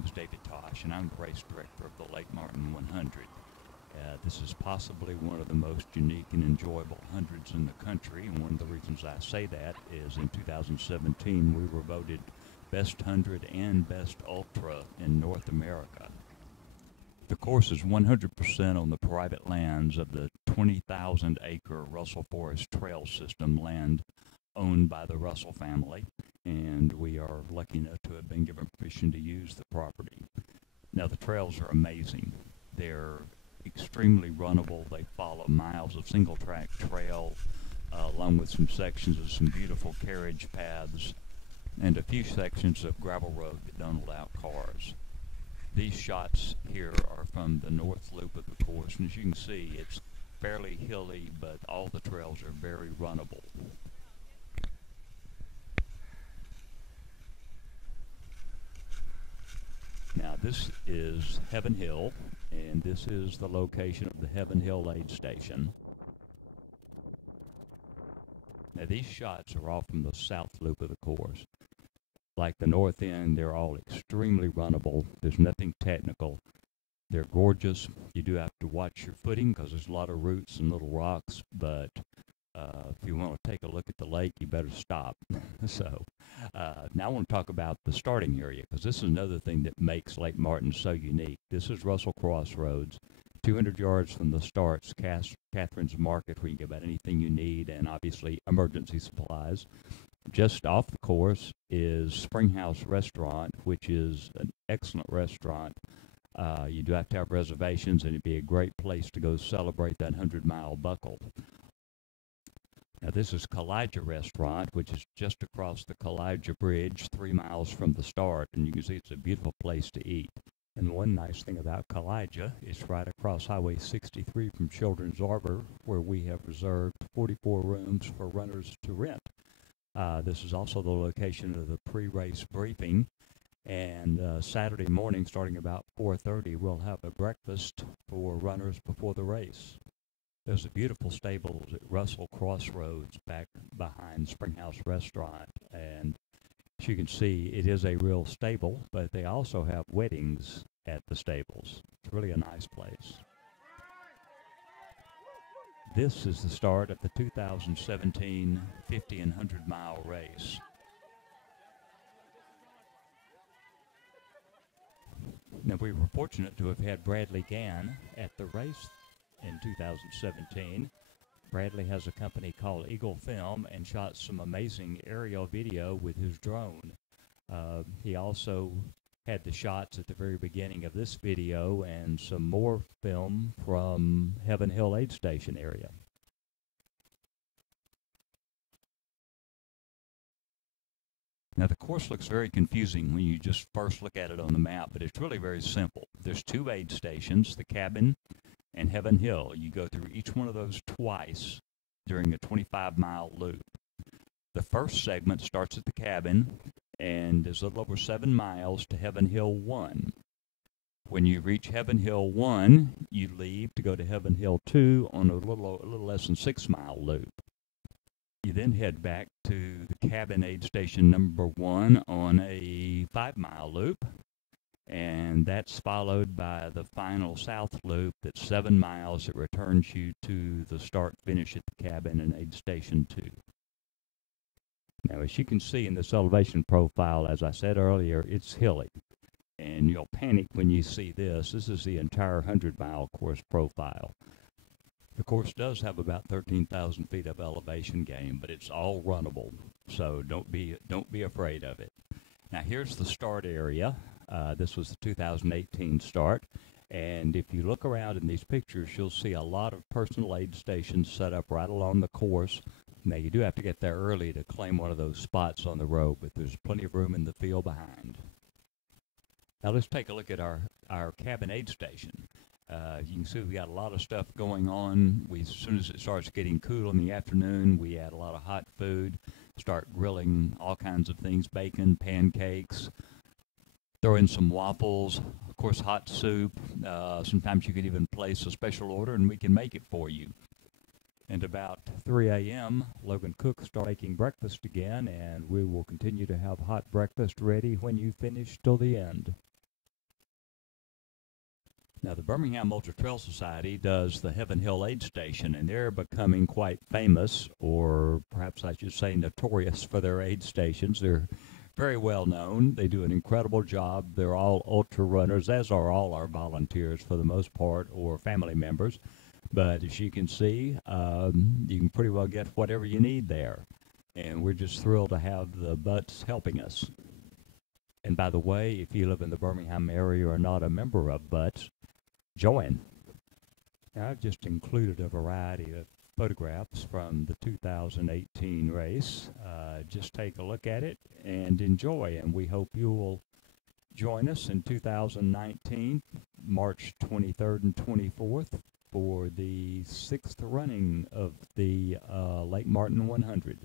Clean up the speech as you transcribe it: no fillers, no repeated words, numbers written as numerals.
name is David Tosh, and I'm the race director of the Lake Martin 100. This is possibly one of the most unique and enjoyable hundreds in the country, and one of the reasons I say that is in 2017 we were voted Best 100 and Best Ultra in North America. The course is 100% on the private lands of the 20,000-acre Russell Forest Trail System, land owned by the Russell family, and we are lucky enough to have been given permission to use the property. Now, the trails are amazing. They're extremely runnable. They follow miles of single-track trail, along with some sections of some beautiful carriage paths and a few sections of gravel road that don't allow cars. These shots here are from the north loop of the course, and as you can see, it's fairly hilly, but all the trails are very runnable. Now, this is Heaven Hill, and this is the location of the Heaven Hill aid station. Now, these shots are all from the south loop of the course. Like the north end, they're all extremely runnable. There's nothing technical. They're gorgeous. You do have to watch your footing because there's a lot of roots and little rocks, but if you want to take a look at the lake, you better stop. Now I want to talk about the starting area, because this is another thing that makes Lake Martin so unique. This is Russell Crossroads, 200 yards from the starts, Catherine's Market, where you can get about anything you need, and obviously emergency supplies. Just off the course is Springhouse Restaurant, which is an excellent restaurant. You do have to have reservations, and it'd be a great place to go celebrate that 100-mile buckle. Now, this is Kalijah Restaurant, which is just across the Kalijah Bridge, 3 miles from the start, and you can see it's a beautiful place to eat. And one nice thing about Kalijah is right across Highway 63 from Children's Arbor, where we have reserved 44 rooms for runners to rent. This is also the location of the pre-race briefing, and Saturday morning, starting about 4:30, we'll have a breakfast for runners before the race. There's a beautiful stables at Russell Crossroads back behind Springhouse Restaurant, and as you can see, it is a real stable, but they also have weddings at the stables. It's really a nice place. This is the start of the 2017 50 and 100-mile race. Now, we were fortunate to have had Bradley Gann at the race in 2017. Bradley has a company called Eagle Film and shot some amazing aerial video with his drone. He also had the shots at the very beginning of this video and some more film from Heaven Hill aid station area. Now, the course looks very confusing when you just first look at it on the map, but it's really very simple. There's 2 aid stations, the cabin and Heaven Hill. You go through each one of those twice during a 25-mile loop. The first segment starts at the cabin and is a little over 7 miles to Heaven Hill 1. When you reach Heaven Hill 1, you leave to go to Heaven Hill 2 on a little less than 6-mile loop. You then head back to the cabin aid station number 1 on a 5-mile loop, and that's followed by the final south loop that's 7 miles that returns you to the start finish at the cabin and aid station 2. Now, as you can see in this elevation profile, as I said earlier, it's hilly, and you'll panic when you see this. This is the entire 100-mile course profile. The course does have about 13,000 feet of elevation gain, but it's all runnable, so don't be afraid of it. Now, here's the start area. This was the 2018 start, and if you look around in these pictures, you'll see a lot of personal aid stations set up right along the course. Now, you do have to get there early to claim one of those spots on the road, but there's plenty of room in the field behind. Now, let's take a look at our cabin aid station. You can see we got a lot of stuff going on. As soon as it starts getting cool in the afternoon, we add a lot of hot food, start grilling all kinds of things, bacon, pancakes, throw in some waffles, of course, hot soup. Sometimes you can even place a special order and we can make it for you. And about 3 a.m., Logan Cook starts making breakfast again, and we will continue to have hot breakfast ready when you finish till the end. Now, the Birmingham Ultra Trail Society does the Heaven Hill Aid Station, and they're becoming quite famous, or perhaps I should say notorious for their aid stations. They're very well known. They do an incredible job. They're all ultra runners, as are all our volunteers for the most part, or family members. But as you can see, you can pretty well get whatever you need there. And we're just thrilled to have the Butts helping us. And by the way, if you live in the Birmingham area or are not a member of Butts, join. Now, I've just included a variety of photographs from the 2018 race. Just take a look at it and enjoy, and we hope you will join us in 2019, March 23rd and 24th, for the 6th running of the Lake Martin 100.